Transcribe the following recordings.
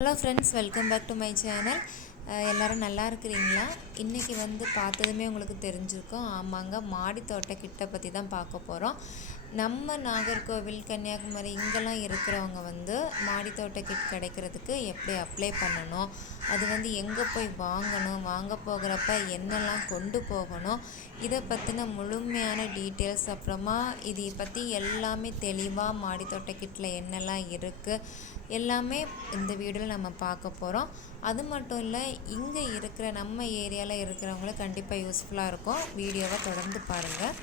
Hello friends, welcome back to my channel. எல்லோரும் நல்லா இருக்கிறீங்களா? இன்றைக்கி பார்த்ததுமே உங்களுக்கு தெரிஞ்சிருக்கும். ஆமாங்க, மாடி தோட்டக்கிட்ட பற்றி தான் பார்க்க போகிறோம். நம்ம நாகர்கோவில், கன்னியாகுமரி இங்கெல்லாம் இருக்கிறவங்க மாடி தோட்டக்கிட் கிடைக்கிறதுக்கு எப்படி அப்ளை பண்ணணும், அது எங்கே போய் வாங்கணும், வாங்க போகிறப்ப என்னெல்லாம் கொண்டு போகணும், இதை பற்றின முழுமையான டீட்டெயில்ஸ், அப்புறமா இதை பற்றி எல்லாமே தெளிவாக மாடி தோட்டக்கிட்டில் என்னெல்லாம் இருக்குது எல்லாமே இந்த வீடியோவில் நம்ம பார்க்க போகிறோம். அது மட்டும் இல்லை, இங்கே இருக்கிற நம்ம ஏரியாவில் இருக்கிறவங்களுக்கு கண்டிப்பாக யூஸ்ஃபுல்லாக இருக்கும். வீடியோவை தொடர்ந்து பாருங்கள்.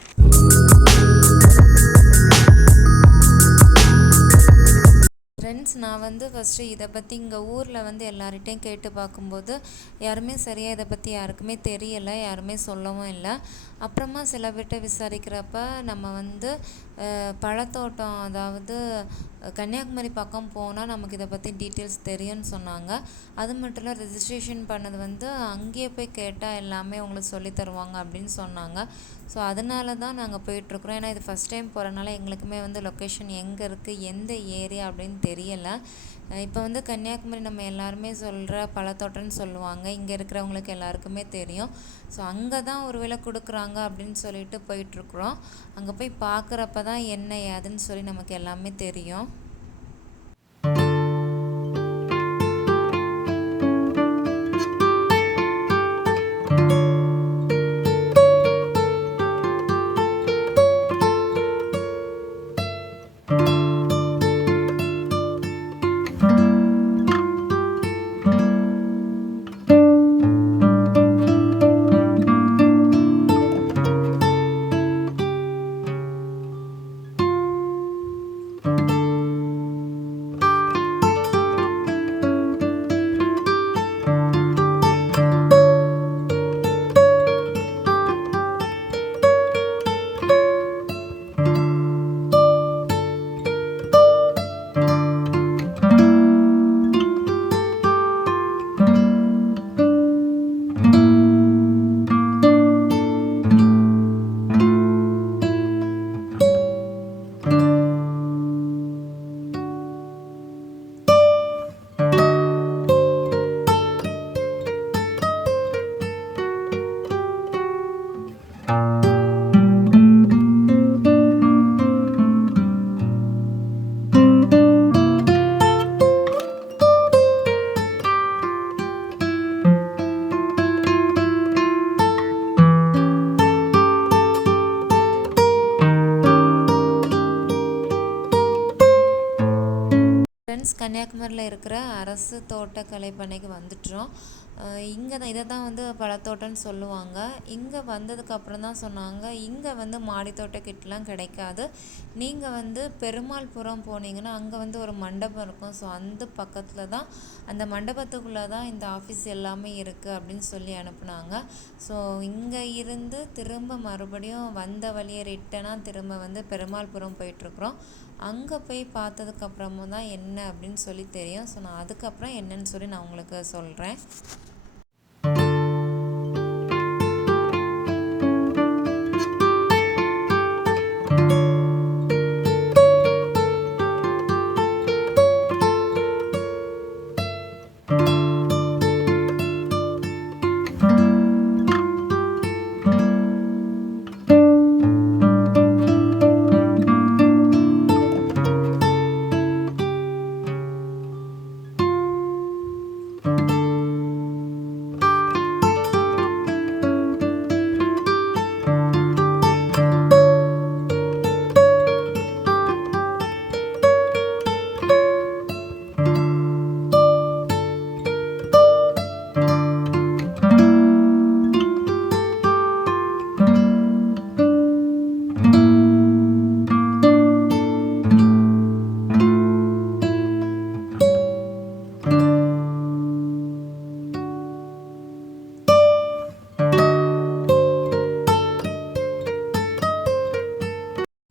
ஃப்ரெண்ட்ஸ், நான் ஃபஸ்ட்டு இதை பற்றி இங்கே ஊரில் எல்லார்கிட்டையும் கேட்டு பார்க்கும்போது யாருமே சரியாக இதை பற்றி யாருக்குமே தெரியலை, யாருமே சொல்லவும் இல்லை. அப்புறமா சில பேர்கிட்ட விசாரிக்கிறப்ப நம்ம பழத்தோட்டம், அதாவது கன்னியாகுமரி பக்கம் போனால் நமக்கு இதை பற்றி டீட்டெயில்ஸ் தெரியும்னு சொன்னாங்க. அது மட்டும் இல்லை, ரெஜிஸ்ட்ரேஷன் பண்ணது அங்கேயே போய் கேட்டால் எல்லாமே உங்களுக்கு சொல்லி தருவாங்க அப்படின்னு சொன்னாங்க. ஸோ அதனால தான் நாங்கள் போயிட்டுருக்குறோம். ஏன்னா இது ஃபஸ்ட் டைம் போகிறனால எங்களுக்குமே லொக்கேஷன் எங்கே இருக்குது, எந்த ஏரியா அப்படின்னு தெரியலை. இப்போ கன்னியாகுமரி நம்ம எல்லாருமே சொல்கிற பழத்தோட்டம்னு சொல்லுவாங்க, இங்கே இருக்கிறவங்களுக்கு எல்லாருக்குமே தெரியும். ஸோ அங்கே தான் ஒரு வேளை கொடுக்குறாங்க அப்படின்னு சொல்லிட்டு போயிட்டுருக்குறோம். அங்கே போய் பார்க்குறப்ப தான் என்ன ஏதுன்னு சொல்லி நமக்கு எல்லாமே தெரியும். கன்னியாகுமரியில் இருக்கிற அரசு தோட்டக்கலை பண்ணைக்கு வந்துட்டோம். இங்கே தான் இதை தான் பழத்தோட்டம்னு சொல்லுவாங்க. இங்கே வந்ததுக்கப்புறம் தான் சொன்னாங்க, இங்கே மாடி தோட்டக்கிட்டலாம் கிடைக்காது. நீங்கள் பெருமாள்புரம் போனீங்கன்னா அங்கே ஒரு மண்டபம் இருக்கும். ஸோ அந்த பக்கத்தில் தான், அந்த மண்டபத்துக்குள்ளே தான் இந்த ஆஃபீஸ் எல்லாமே இருக்குது அப்படின்னு சொல்லி அனுப்புனாங்க. ஸோ இங்கே இருந்து திரும்ப மறுபடியும் வந்த வழியை ரிட்டனாக திரும்ப பெருமாள்புரம் போயிட்டுருக்குறோம். அங்கே போய் பார்த்ததுக்கப்புறமும் தான் என்ன அப்படின்னு சொல்லி தெரியும். ஸோ நான் அதுக்கப்புறம் என்னன்னு சொல்லி நான் உங்களுக்கு சொல்கிறேன்.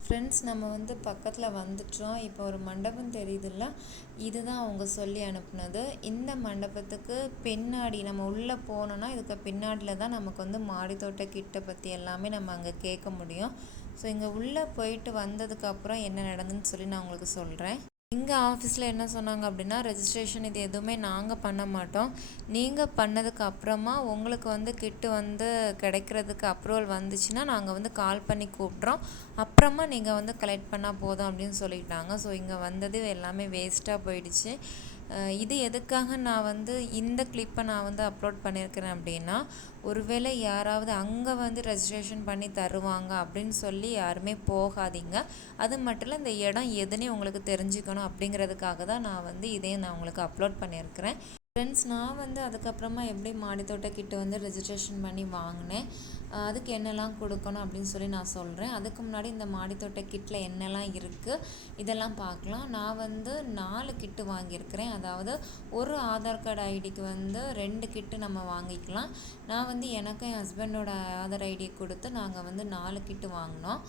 ஃப்ரெண்ட்ஸ், நம்ம பக்கத்தில் வந்துட்டோம். இப்போ ஒரு மண்டபம் தெரியுதுல்ல, இதுதான் அவங்க சொல்லி அனுப்புனது. இந்த மண்டபத்துக்கு பின்னாடி நம்ம உள்ளே போனோன்னா இதுக்கு பின்னாடியில் தான் நமக்கு மாடி தோட்டக்கிட்ட பற்றி எல்லாமே நம்ம அங்கே கேட்க முடியும். ஸோ இங்கே உள்ளே போயிட்டு வந்ததுக்கப்புறம் என்ன நடந்துன்னு சொல்லி நான் உங்களுக்கு சொல்கிறேன். எங்கள் ஆஃபீஸில் என்ன சொன்னாங்க அப்படின்னா, ரெஜிஸ்ட்ரேஷன் இது எதுவுமே நாங்கள் பண்ண மாட்டோம். நீங்கள் பண்ணதுக்கு அப்புறமா உங்களுக்கு வந்து கிட்டு வந்து கிடைக்கிறதுக்கு அப்ரூவல் வந்துச்சுன்னா நாங்கள் வந்து கால் பண்ணி கூப்பிட்றோம். அப்புறமா நீங்கள் வந்து கலெக்ட் பண்ணால் போதும் அப்படின்னு சொல்லிட்டாங்க. ஸோ இங்கே வந்தது எல்லாமே வேஸ்ட்டாக போயிடுச்சு. இது எதுக்காக நான் வந்து இந்த கிளிப்பை நான் வந்து அப்லோட் பண்ணியிருக்கிறேன் அப்படின்னா, ஒருவேளை யாராவது அங்கே வந்து ரெஜிஸ்ட்ரேஷன் பண்ணி தருவாங்க அப்படின்னு சொல்லி யாருமே போகாதீங்க. அது மட்டும் இல்லை, இந்த இடம் எதுனே உங்களுக்கு தெரிஞ்சுக்கணும் அப்படிங்கிறதுக்காக தான் நான் வந்து இதே நான் உங்களுக்கு அப்லோட் பண்ணியிருக்கிறேன். ஃப்ரெண்ட்ஸ், நான் வந்து அதுக்கப்புறமா எப்படி மாடித்தோட்டக்கிட்ட வந்து ரெஜிஸ்ட்ரேஷன் பண்ணி வாங்கினேன், அதுக்கு என்னெல்லாம் கொடுக்கணும் அப்படின்னு சொல்லி நான் சொல்கிறேன். அதுக்கு முன்னாடி இந்த மாடித்தோட்டக்கிட்டில் என்னெல்லாம் இருக்குது இதெல்லாம் பார்க்கலாம். நான் வந்து 4 கிட்டு வாங்கியிருக்கிறேன். அதாவது ஒரு ஆதார் கார்டு ஐடிக்கு வந்து 2 கிட்டு நம்ம வாங்கிக்கலாம். நான் வந்து எனக்கும் என் ஹஸ்பண்டோட ஆதார் ஐடி கொடுத்து நாங்கள் வந்து 4 கிட்டு வாங்கினோம்.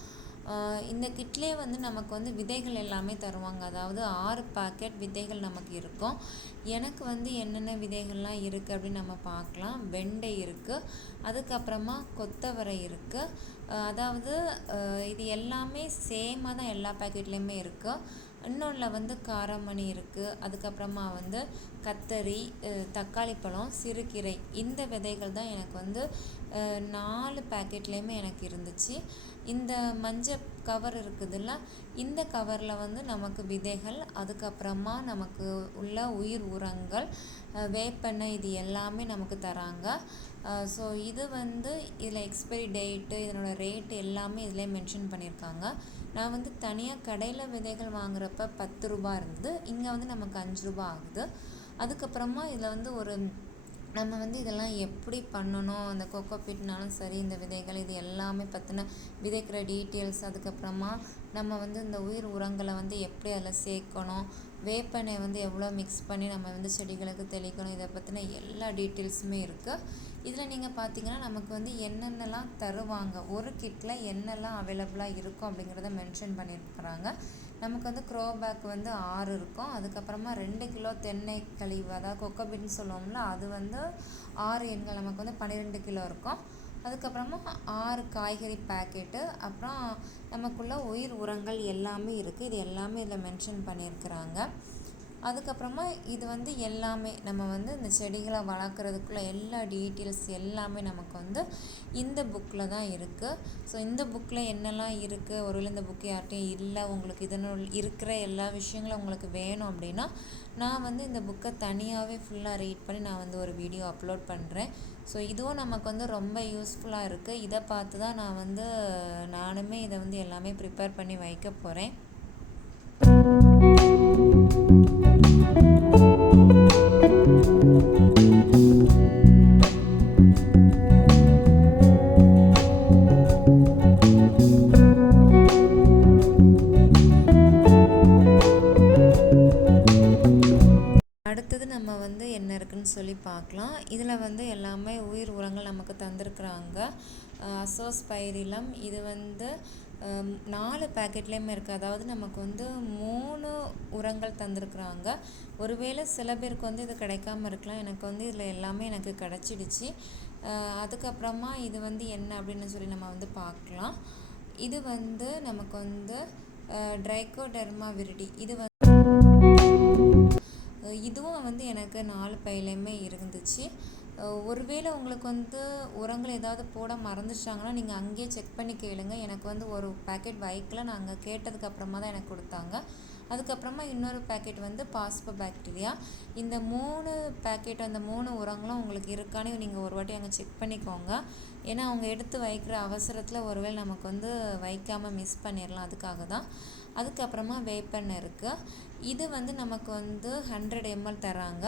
இந்த கிட்லேயே வந்து நமக்கு வந்து விதைகள் எல்லாமே தருவாங்க. அதாவது 6 பாக்கெட் விதைகள் நமக்கு இருக்கும். எனக்கு வந்து என்னென்ன விதைகள்லாம் இருக்குது அப்படின்னு நம்ம பார்க்கலாம். வெண்டை இருக்குது, அதுக்கப்புறமா கொத்தவரை இருக்குது. அதாவது இது எல்லாமே சேமாக தான் எல்லா பேக்கெட்லேயுமே இருக்குது. இன்னொன்றில் வந்து காரமணி இருக்குது, அதுக்கப்புறமா வந்து கத்தரி, தக்காளி பழம், சிறுகீரை, இந்த விதைகள் தான் எனக்கு வந்து 4 பேக்கெட்லேயுமே எனக்கு இருந்துச்சு. இந்த மஞ்சள் கவர் இருக்குதுல்ல, இந்த கவரில் வந்து நமக்கு விதைகள், அதுக்கப்புறமா நமக்கு உள்ள உயிர் உரங்கள், வேப்பெண்ணெய், இது எல்லாமே நமக்கு தராங்க. ஸோ இது வந்து இதில் எக்ஸ்பைரி டேட்டு, இதனோட ரேட்டு எல்லாமே இதில் மென்ஷன் பண்ணியிருக்காங்க. நான் வந்து தனியாக கடையில் விதைகள் வாங்குறப்ப 10 ரூபா இருந்தது, இங்கே வந்து நமக்கு 5 ரூபா ஆகுது. அதுக்கப்புறமா இதில் வந்து நம்ம வந்து இதெல்லாம் எப்படி பண்ணணும், அந்த கோகோபீட்னாலும் சரி, இந்த விதைகள் இது எல்லாமே பற்றின விதைக்கிற டீட்டெயில்ஸ், அதுக்கப்புறமா நம்ம வந்து இந்த உயிர் உரங்களை வந்து எப்படி அதில் சேர்க்கணும், வேப்பெண்ணெய் வந்து எவ்வளோ மிக்ஸ் பண்ணி நம்ம வந்து செடிகளுக்கு தெளிக்கணும், இதை பற்றின எல்லா டீட்டெயில்ஸுமே இருக்குது. இதில் நீங்கள் பார்த்தீங்கன்னா நமக்கு வந்து என்னென்னலாம் தருவாங்க, ஒரு கிட்டில் என்னெல்லாம் அவைலபிளாக இருக்கும் அப்படிங்கிறத மென்ஷன் பண்ணியிருக்கிறாங்க. நமக்கு வந்து க்ரோ பேக் வந்து 6 இருக்கும். அதுக்கப்புறமா 2 கிலோ தென்னை கழிவு, அதாவது கொக்கோபீட்னு சொல்லுவோம்ல, அது வந்து 6 எண்கள் நமக்கு வந்து 12 கிலோ இருக்கும். அதுக்கப்புறமா 6 காய்கறி பேக்கெட்டு, அப்புறம் நமக்குள்ள உயிர் உரங்கள் எல்லாமே இருக்குது. இது எல்லாமே இதில் மென்ஷன் பண்ணியிருக்கிறாங்க. அதுக்கப்புறமா இது வந்து எல்லாமே நம்ம வந்து இந்த செடிகளை வளர்க்குறதுக்குள்ள எல்லா டீட்டெயில்ஸ் எல்லாமே நமக்கு வந்து இந்த புக்கில் தான் இருக்குது. ஸோ இந்த புக்கில் என்னெல்லாம் இருக்குது, ஒருவேளை இந்த புக்கு யார்ட்டையும் இல்லை, உங்களுக்கு இதனுள் இருக்கிற எல்லா விஷயங்களும் உங்களுக்கு வேணும் அப்படின்னா நான் வந்து இந்த புக்கை தனியாகவே ஃபுல்லாக ரீட் பண்ணி நான் வந்து ஒரு வீடியோ அப்லோட் பண்ணுறேன். ஸோ இதுவும் நமக்கு வந்து ரொம்ப யூஸ்ஃபுல்லாக இருக்குது. இதை பார்த்து தான் நானுமே இதை வந்து எல்லாமே ப்ரிப்பேர் பண்ணி வைக்க போகிறேன். அடுத்தது நம்ம வந்து என்ன இருக்குன்னு சொல்லி பார்க்கலாம். இதில் வந்து எல்லாமே உயிர் உரங்கள் நமக்கு தந்திருக்கிறாங்க. அசோஸ்பைரிலம் இது வந்து 4 பேக்கெட்லேயுமே இருக்குது. அதாவது நமக்கு வந்து 3 உரங்கள் தந்திருக்கிறாங்க. ஒருவேளை சில பேருக்கு வந்து இது கிடைக்காம இருக்கலாம். எனக்கு வந்து இதில் எல்லாமே எனக்கு கிடச்சிடுச்சு. அதுக்கப்புறமா இது வந்து என்ன அப்படின்னு சொல்லி நம்ம வந்து பார்க்கலாம். இது வந்து நமக்கு வந்து ட்ரைகோடெர்மா விரிடி, இதுவும் வந்து எனக்கு 4 பையிலையுமே இருந்துச்சு. ஒருவேளை உங்களுக்கு வந்து உரங்கள் ஏதாவது போட மறந்துட்டாங்கன்னா நீங்கள் அங்கேயே செக் பண்ணி கேளுங்க. எனக்கு வந்து ஒரு பேக்கெட் வைக்கல, நாங்கள் கேட்டதுக்கப்புறமா தான் எனக்கு கொடுத்தாங்க. அதுக்கப்புறமா இன்னொரு பேக்கெட் வந்து பாஸ்போ பாக்டீரியா. இந்த 3 பேக்கெட், அந்த 3 உரங்களும் உங்களுக்கு இருக்கான்னு நீங்கள் ஒரு வாட்டி அங்கே செக் பண்ணிக்கோங்க. ஏன்னா அவங்க எடுத்து வைக்கிற அவசரத்தில் ஒருவேளை நமக்கு வந்து வைக்காமல் மிஸ் பண்ணிடலாம், அதுக்காக தான். அதுக்கப்புறமா வேப்பெண்ணெய் இருக்குது. இது வந்து நமக்கு வந்து 100 ml தராங்க.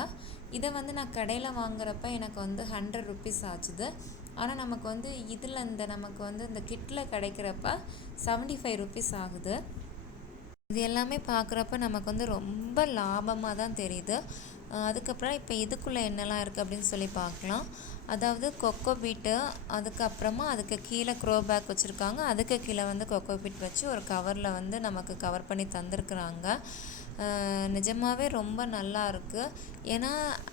இதை வந்து நான் கடையில் வாங்குறப்ப எனக்கு வந்து 100 rupees ஆச்சுது. ஆனால் நமக்கு வந்து இதில் நமக்கு வந்து இந்த கிட்டில் கிடைக்கிறப்ப 75 rupees ஆகுது. இது எல்லாமே பார்க்குறப்ப நமக்கு வந்து ரொம்ப லாபமாக தான் தெரியுது. அதுக்கப்புறம் இப்போ இதுக்குள்ளே என்னெல்லாம் இருக்குது அப்படின்னு சொல்லி பார்க்கலாம். அதாவது கொக்கோபீட்டு, அதுக்கப்புறமா அதுக்கு கீழே க்ரோ பேக் வச்சுருக்காங்க, அதுக்கு கீழே வந்து கொக்கோபீட் வச்சு ஒரு கவரில் வந்து நமக்கு கவர் பண்ணி தந்திருக்குறாங்க. நிஜமாகவே ரொம்ப நல்லா இருக்குது. ஏன்னா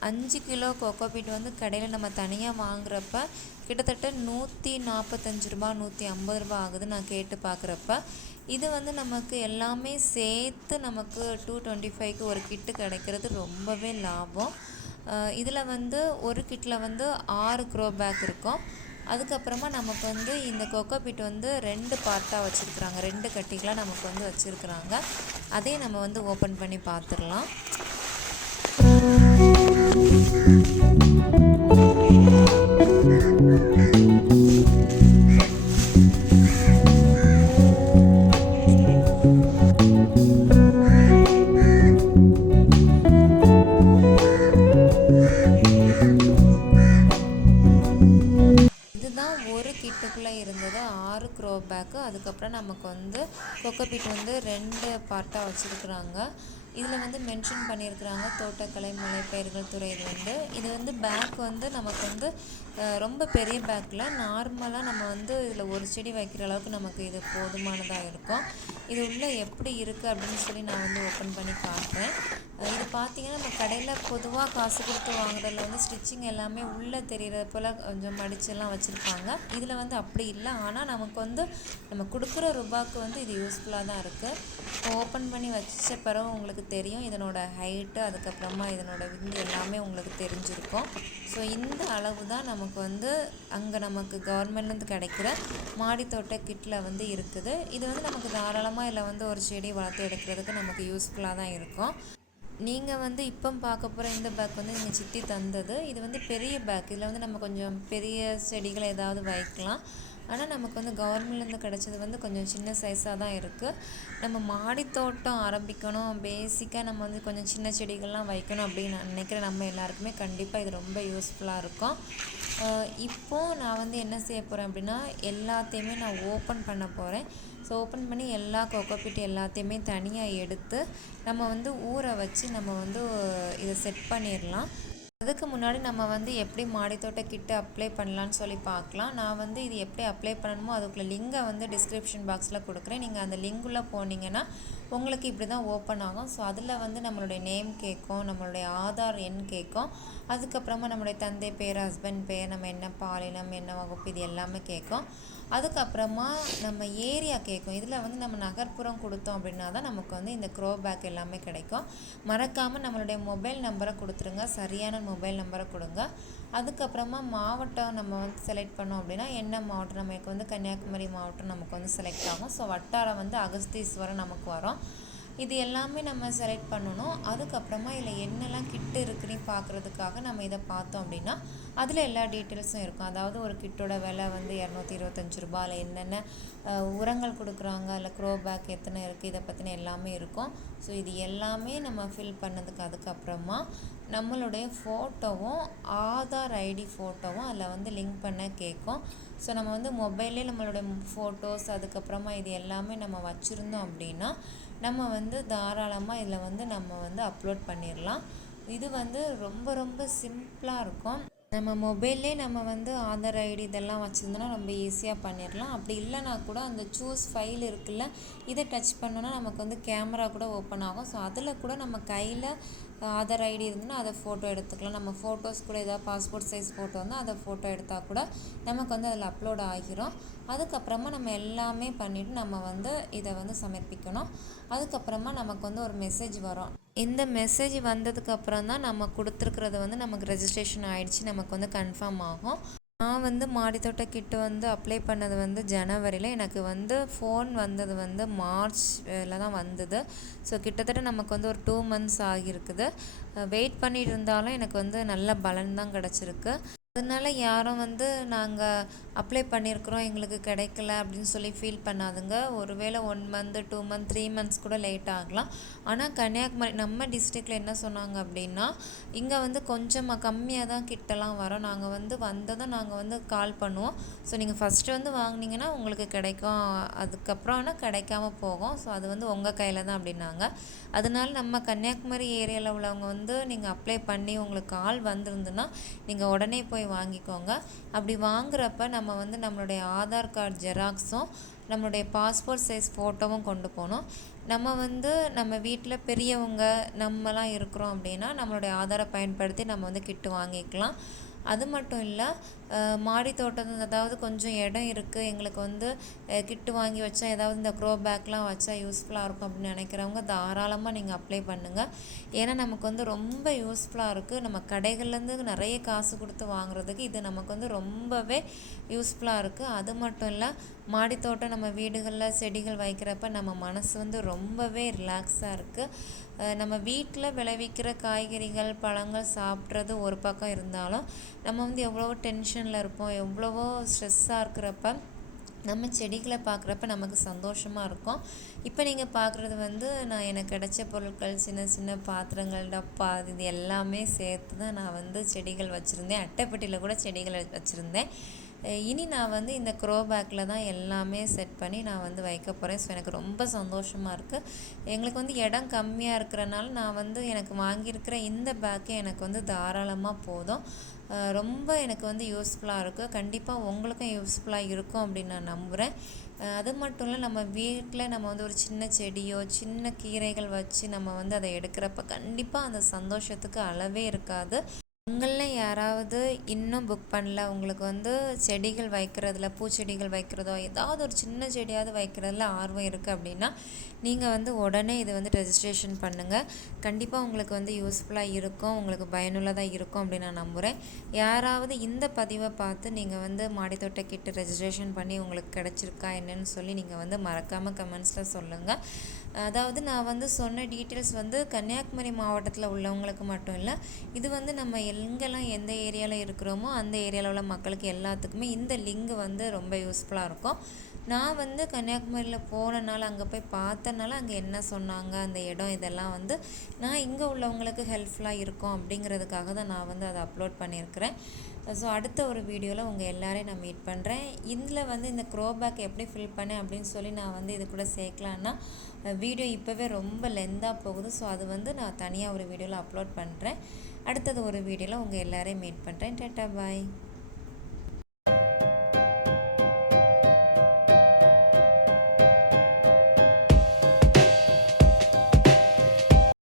5 கிலோ கொக்கோபீட் வந்து கடையில் நம்ம தனியாக வாங்குறப்ப கிட்டத்தட்ட 145 ரூபா 150 ரூபா ஆகுது நான் கேட்டு பார்க்குறப்ப. இது வந்து நமக்கு எல்லாமே சேர்த்து நமக்கு 225க்கு ஒரு கிட்டு கிடைக்கிறது ரொம்பவே லாபம். இதில் வந்து ஒரு கிட்டில் வந்து 6 க்ரோ பேக் இருக்கும். அதுக்கப்புறமா நமக்கு வந்து இந்த கொக்கோபிட் வந்து 2 பார்ட்டாக வச்சுருக்குறாங்க, 2 கட்டிகளாக நமக்கு வந்து வச்சுருக்குறாங்க. அதையும் நம்ம வந்து ஓப்பன் பண்ணி பார்த்துடலாம். இதுதான் ஒரு கிட்டுக்குள்ளே இருந்தது 6 க்ரோ பேக்கு. அதுக்கப்புறம் நமக்கு வந்து கொக்கோபிட் வந்து 2 பார்ட்டாக வச்சுருக்குறாங்க. இதில் வந்து மென்ஷன் பண்ணியிருக்கிறாங்க தோட்டக்கலை மலைப்பயிர்கள் துறை. இது வந்து பேக் வந்து நமக்கு வந்து ரொம்ப பெரிய பேக்கில் நார்மலாக நம்ம வந்து இதில் ஒரு செடி வைக்கிற அளவுக்கு நமக்கு இது போதுமானதாக இருக்கும். இது உள்ளே எப்படி இருக்குது அப்படின்னு சொல்லி நான் வந்து ஓப்பன் பண்ணி காட்டுறேன். இது பார்த்திங்கன்னா நம்ம கடையில் பொதுவாக காசு கொடுத்து வாங்குறதுல வந்து ஸ்டிச்சிங் எல்லாமே உள்ளே தெரிகிற போல் கொஞ்சம் மடிச்செல்லாம் வச்சுருப்பாங்க. இதில் வந்து அப்படி இல்லை. ஆனால் நமக்கு வந்து நம்ம கொடுக்குற ரூபாய்க்கு வந்து இது யூஸ்ஃபுல்லாக தான் இருக்குது. இப்போ ஓப்பன் பண்ணி வச்ச பிறகு உங்களுக்கு தெரியும் இதனோட ஹைட்டு, அதுக்கப்புறமா இதனோட விந்து எல்லாமே உங்களுக்கு தெரிஞ்சிருக்கும். ஸோ இந்த அளவு தான் நமக்கு வந்து அங்கே நமக்கு கவர்மெண்ட்லேருந்து கிடைக்கிற மாடித்தோட்ட கிட்டில் வந்து இருக்குது. இது வந்து நமக்கு தாராளமாக இதில் வந்து ஒரு செடி வளர்த்து எடுக்கிறதுக்கு நமக்கு யூஸ்ஃபுல்லாக தான் இருக்கும். நீங்கள் வந்து இப்போ பார்க்க போகிற இந்த பேக் வந்து நீங்கள் சித்தி தந்தது. இது வந்து பெரிய பேக். இதில் வந்து நம்ம கொஞ்சம் பெரிய செடிகளை ஏதாவது வைக்கலாம். ஆனால் நமக்கு வந்து கவர்மெண்ட்லேருந்து கிடச்சது வந்து கொஞ்சம் சின்ன சைஸாக தான் இருக்குது. நம்ம மாடித்தோட்டம் ஆரம்பிக்கணும், பேசிக்காக நம்ம வந்து கொஞ்சம் சின்ன செடிகள்லாம் வைக்கணும் அப்படின்னு நான் நினைக்கிறேன். நம்ம எல்லாருக்குமே கண்டிப்பாக இது ரொம்ப யூஸ்ஃபுல்லாக இருக்கும். இப்போது நான் வந்து என்ன செய்ய போகிறேன் அப்படின்னா, எல்லாத்தையுமே நான் ஓப்பன் பண்ண போகிறேன். ஸோ ஓப்பன் பண்ணி எல்லா கொக்கோபிட் எல்லாத்தையுமே தனியாக எடுத்து நம்ம வந்து ஊற வச்சு நம்ம வந்து இதை செட் பண்ணிடலாம். அதுக்கு முன்னாடி நம்ம வந்து எப்படி மாடித்தோட்ட கிட்டு அப்ளை பண்ணலான்னு சொல்லி பார்க்கலாம். நான் வந்து இது எப்படி அப்ளை பண்ணணுமோ அதுக்குள்ள லிங்கை வந்து டிஸ்கிரிப்ஷன் பாக்ஸில் கொடுக்குறேன். நீங்கள் அந்த லிங்குள்ளே போனீங்கன்னா உங்களுக்கு இப்படி தான் ஓப்பன் ஆகும். ஸோ அதில் வந்து நம்மளுடைய நேம் கேட்கும், நம்மளுடைய ஆதார் எண் கேட்கும், அதுக்கப்புறமா நம்மளுடைய தந்தை பேர், ஹஸ்பண்ட் பேர், நம்ம என்ன பாலினம், என்ன வகுப்பு, இது எல்லாமே கேட்கும். அதுக்கப்புறமா நம்ம ஏரியா கேட்கும். இதில் வந்து நம்ம நகர்ப்புறம் கொடுத்தோம் அப்படின்னா தான் நமக்கு வந்து இந்த க்ரோ பேக் எல்லாமே கிடைக்கும். மறக்காமல் நம்மளுடைய மொபைல் நம்பரை கொடுத்துருங்க, சரியான மொபைல் நம்பரை கொடுங்க. அதுக்கப்புறமா மாவட்டம் நம்ம வந்து செலக்ட் பண்ணோம் அப்படின்னா என்ன மாவட்டம், நமக்கு வந்து கன்னியாகுமரி மாவட்டம் நமக்கு வந்து செலக்ட் ஆகும். ஸோ வட்டாரம் வந்து அகஸ்தீஸ்வரம் நமக்கு வரும். இது எல்லாமே நம்ம செலக்ட் பண்ணணும். அதுக்கப்புறமா இதில் என்னெல்லாம் கிட்டு இருக்குன்னு பார்க்குறதுக்காக நம்ம இதை பார்த்தோம் அப்படின்னா அதில் எல்லா டீட்டெயில்ஸும் இருக்கும். அதாவது ஒரு கிட்டோட விலை வந்து 225 ரூபா, அதில் என்னென்ன உரங்கள் கொடுக்குறாங்க, அதில் க்ரோ பேக் எத்தனை இருக்குது, இதை பற்றின எல்லாமே இருக்கும். ஸோ இது எல்லாமே நம்ம ஃபில் பண்ணதுக்கு அதுக்கப்புறமா நம்மளுடைய ஃபோட்டோவும் ஆதார் ஐடி ஃபோட்டோவும் அதில் வந்து லிங்க் பண்ண கேட்கும். ஸோ நம்ம வந்து மொபைல்லே நம்மளுடைய ஃபோட்டோஸ் அதுக்கப்புறமா இது எல்லாமே நம்ம வச்சுருந்தோம் அப்படின்னா நம்ம வந்து தாராளமாக இதில் வந்து நம்ம வந்து அப்லோட் பண்ணிடலாம். இது வந்து ரொம்ப ரொம்ப சிம்பிளாக இருக்கும். நம்ம மொபைல்லே நம்ம வந்து ஆதார் ஐடி இதெல்லாம் வச்சுருந்தோன்னா ரொம்ப ஈஸியாக பண்ணிடலாம். அப்படி இல்லைனா கூட அந்த சூஸ் ஃபைல் இருக்குல்ல, இதை டச் பண்ணோன்னா நமக்கு வந்து கேமரா கூட ஓப்பன் ஆகும். ஸோ அதில் கூட நம்ம கையில் ஆதார் ஐடி இருந்துன்னா அதை ஃபோட்டோ எடுத்துக்கலாம். நம்ம ஃபோட்டோஸ் கூட ஏதாவது பாஸ்போர்ட் சைஸ் ஃபோட்டோ வந்து அதை ஃபோட்டோ எடுத்தால் கூட நமக்கு வந்து அதில் அப்லோட் ஆகிரும். அதுக்கப்புறமா நம்ம எல்லாமே பண்ணிவிட்டு நம்ம வந்து இதை வந்து சமர்ப்பிக்கணும். அதுக்கப்புறமா நமக்கு வந்து ஒரு மெசேஜ் வரும். இந்த மெசேஜ் வந்ததுக்கப்புறம் தான் நம்ம கொடுத்துருக்கிறது வந்து நமக்கு ரெஜிஸ்ட்ரேஷன் ஆகிடுச்சு, நமக்கு வந்து கன்ஃபார்ம் ஆகும். நான் வந்து மாடித்தோட்ட கிட்டு வந்து அப்ளை பண்ணது வந்து ஜனவரியில், எனக்கு வந்து ஃபோன் வந்தது வந்து மார்ச்சில் தான் வந்தது. ஸோ கிட்டத்தட்ட நமக்கு வந்து ஒரு 2 months ஆகியிருக்குது. வெயிட் பண்ணிட்டு இருந்தாலும் எனக்கு வந்து நல்ல பலன் தான் கிடச்சிருக்கு. அதனால யாரும் வந்து நாங்கள் அப்ளை பண்ணியிருக்கிறோம் எங்களுக்கு கிடைக்கல அப்படின்னு சொல்லி ஃபீல் பண்ணாதுங்க. ஒருவேளை 1 month 2 month 3 months கூட லேட் ஆகலாம். ஆனால் கன்னியாகுமரி நம்ம டிஸ்ட்ரிக்டில் என்ன சொன்னாங்க அப்படின்னா, இங்கே வந்து கொஞ்சம் கம்மியாக தான் கிட்டலாம் வரோம், நாங்கள் வந்து வந்ததும் நாங்கள் வந்து கால் பண்ணுவோம். ஸோ நீங்கள் ஃபஸ்ட்டு வந்து வாங்கினீங்கன்னா உங்களுக்கு கிடைக்கும், அதுக்கப்புறம் ஆனால் கிடைக்காம போகும். ஸோ அது வந்து உங்கள் கையில் தான் அப்படின்னாங்க. அதனால நம்ம கன்னியாகுமரி ஏரியாவில் உள்ளவங்க வந்து நீங்கள் அப்ளை பண்ணி உங்களுக்கு கால் வந்திருந்துன்னா நீங்கள் உடனே போய் வாங்கிக்கோங்க. அப்படி வாங்குறப்ப நம்ம வந்து நம்மளுடைய ஆதார் கார்டு ஜெராக்ஸும் நம்மளுடைய பாஸ்போர்ட் சைஸ் ஃபோட்டோவும் கொண்டு போகணும். நம்ம வந்து நம்ம வீட்டில் பெரியவங்க நம்மலாம் இருக்கிறோம் அப்படின்னா நம்மளுடைய ஆதாரை பயன்படுத்தி நம்ம வந்து கிட்டு வாங்கிக்கலாம். அது மட்டும் இல்லை, மாடி தோட்டம் அதாவது கொஞ்சம் இடம் இருக்குது, எங்களுக்கு வந்து கிட்டு வாங்கி வச்சா ஏதாவது இந்த க்ரோ பேக்லாம் வச்சா யூஸ்ஃபுல்லாக இருக்கும் அப்படின்னு நினைக்கிறவங்க தாராளமாக நீங்கள் அப்ளை பண்ணுங்கள். ஏன்னா நமக்கு வந்து ரொம்ப யூஸ்ஃபுல்லாக இருக்குது. நம்ம கடைகள்லேருந்து நிறைய காசு கொடுத்து வாங்குறதுக்கு இது நமக்கு வந்து ரொம்பவே யூஸ்ஃபுல்லாக இருக்குது. அது மட்டும் இல்லை, மாடித்தோட்டம் நம்ம வீடுகளில் செடிகள் வைக்கிறப்ப நம்ம மனசு வந்து ரொம்பவே ரிலாக்ஸாக இருக்குது. நம்ம வீட்டில் விளைவிக்கிற காய்கறிகள் பழங்கள் சாப்பிட்றது ஒரு பக்கம் இருந்தாலும் நம்ம வந்து எவ்வளவோ டென்ஷனில் இருப்போம், எவ்வளவோ ஸ்ட்ரெஸ்ஸாக இருக்கிறப்ப நம்ம செடிகளை பார்க்குறப்ப நமக்கு சந்தோஷமாக இருக்கும். இப்போ நீங்கள் பார்க்குறது வந்து நான் எனக்கு கிடைச்ச பொருட்கள், சின்ன சின்ன பாத்திரங்கள், டப்பா, இது எல்லாமே சேர்த்து தான் நான் வந்து செடிகள் வச்சுருந்தேன். அட்டைப்பெட்டியில் கூட செடிகள் வச்சுருந்தேன். இனி நான் வந்து இந்த க்ரோ பேக்கில் தான் எல்லாமே செட் பண்ணி நான் வந்து வைக்க போகிறேன். ஸோ எனக்கு ரொம்ப சந்தோஷமாக இருக்குது. எங்களுக்கு வந்து இடம் கம்மியாக இருக்கிறனால நான் வந்து எனக்கு வாங்கியிருக்கிற இந்த பேக்கே எனக்கு வந்து தாராளமாக போதும். ரொம்ப எனக்கு வந்து யூஸ்ஃபுல்லாக இருக்குது. கண்டிப்பாக உங்களுக்கும் யூஸ்ஃபுல்லாக இருக்கும் அப்படின்னு நான் நம்புகிறேன். அது மட்டும் இல்லை, நம்ம வீட்டில் நம்ம வந்து ஒரு சின்ன செடியோ சின்ன கீரைகள் வச்சு நம்ம வந்து அதை எடுக்கிறப்ப கண்டிப்பாக அந்த சந்தோஷத்துக்கு அளவே இருக்காது. உங்களில் யாராவது இன்னும் புக் பண்ணல, உங்களுக்கு வந்து செடிகள் வைக்கிறதுல, பூச்செடிகள் வைக்கிறதோ ஏதாவது ஒரு சின்ன செடியாவது வைக்கிறதுல ஆர்வம் இருக்குது அப்படின்னா நீங்கள் வந்து உடனே இதை வந்து ரெஜிஸ்ட்ரேஷன் பண்ணுங்கள். கண்டிப்பாக உங்களுக்கு வந்து யூஸ்ஃபுல்லாக இருக்கும், உங்களுக்கு பயனுள்ளதாக இருக்கும் அப்படின்னு நான் நம்புகிறேன். யாராவது இந்த பதிவை பார்த்து நீங்கள் வந்து மாடித்தோட்ட கிட்ட ரெஜிஸ்ட்ரேஷன் பண்ணி உங்களுக்கு கிடச்சிருக்கா என்னன்னு சொல்லி நீங்கள் வந்து மறக்காமல் கமெண்ட்ஸில் சொல்லுங்கள். அதாவது நான் வந்து சொன்ன டீட்டெயில்ஸ் வந்து கன்னியாகுமரி மாவட்டத்தில் உள்ளவங்களுக்கு மட்டும் இல்லை, இது வந்து நம்ம எங்கெல்லாம் எந்த ஏரியாவில் இருக்கிறோமோ அந்த ஏரியாவில் உள்ள மக்களுக்கு எல்லாத்துக்குமே இந்த லிங்க் வந்து ரொம்ப யூஸ்ஃபுல்லாக இருக்கும். நான் வந்து கன்னியாகுமரியில் போனனால, அங்கே போய் பார்த்தனால அங்கே என்ன சொன்னாங்க, அந்த இடம் இதெல்லாம் வந்து நான் இங்கே உள்ளவங்களுக்கு ஹெல்ப்ஃபுல்லாக இருக்கும் அப்படிங்கிறதுக்காக தான் நான் வந்து அதை அப்லோட் பண்ணியிருக்கிறேன். ஸோ அடுத்த ஒரு வீடியோவில் உங்கள் எல்லோரையும் நான் மீட் பண்ணுறேன். இதில் வந்து இந்த க்ரோ பேக் எப்படி ஃபில் பண்ணேன் அப்படின்னு சொல்லி நான் வந்து இது கூட சேர்க்கலான்னா வீடியோ இப்போவே ரொம்ப லென்த்தாக போகுது. ஸோ அது வந்து நான் தனியாக ஒரு வீடியோவில் அப்லோட் பண்ணுறேன். அடுத்தது ஒரு வீடியோவில் உங்கள் எல்லோரையும் மீட் பண்ணுறேன். டாட்டா பாய்.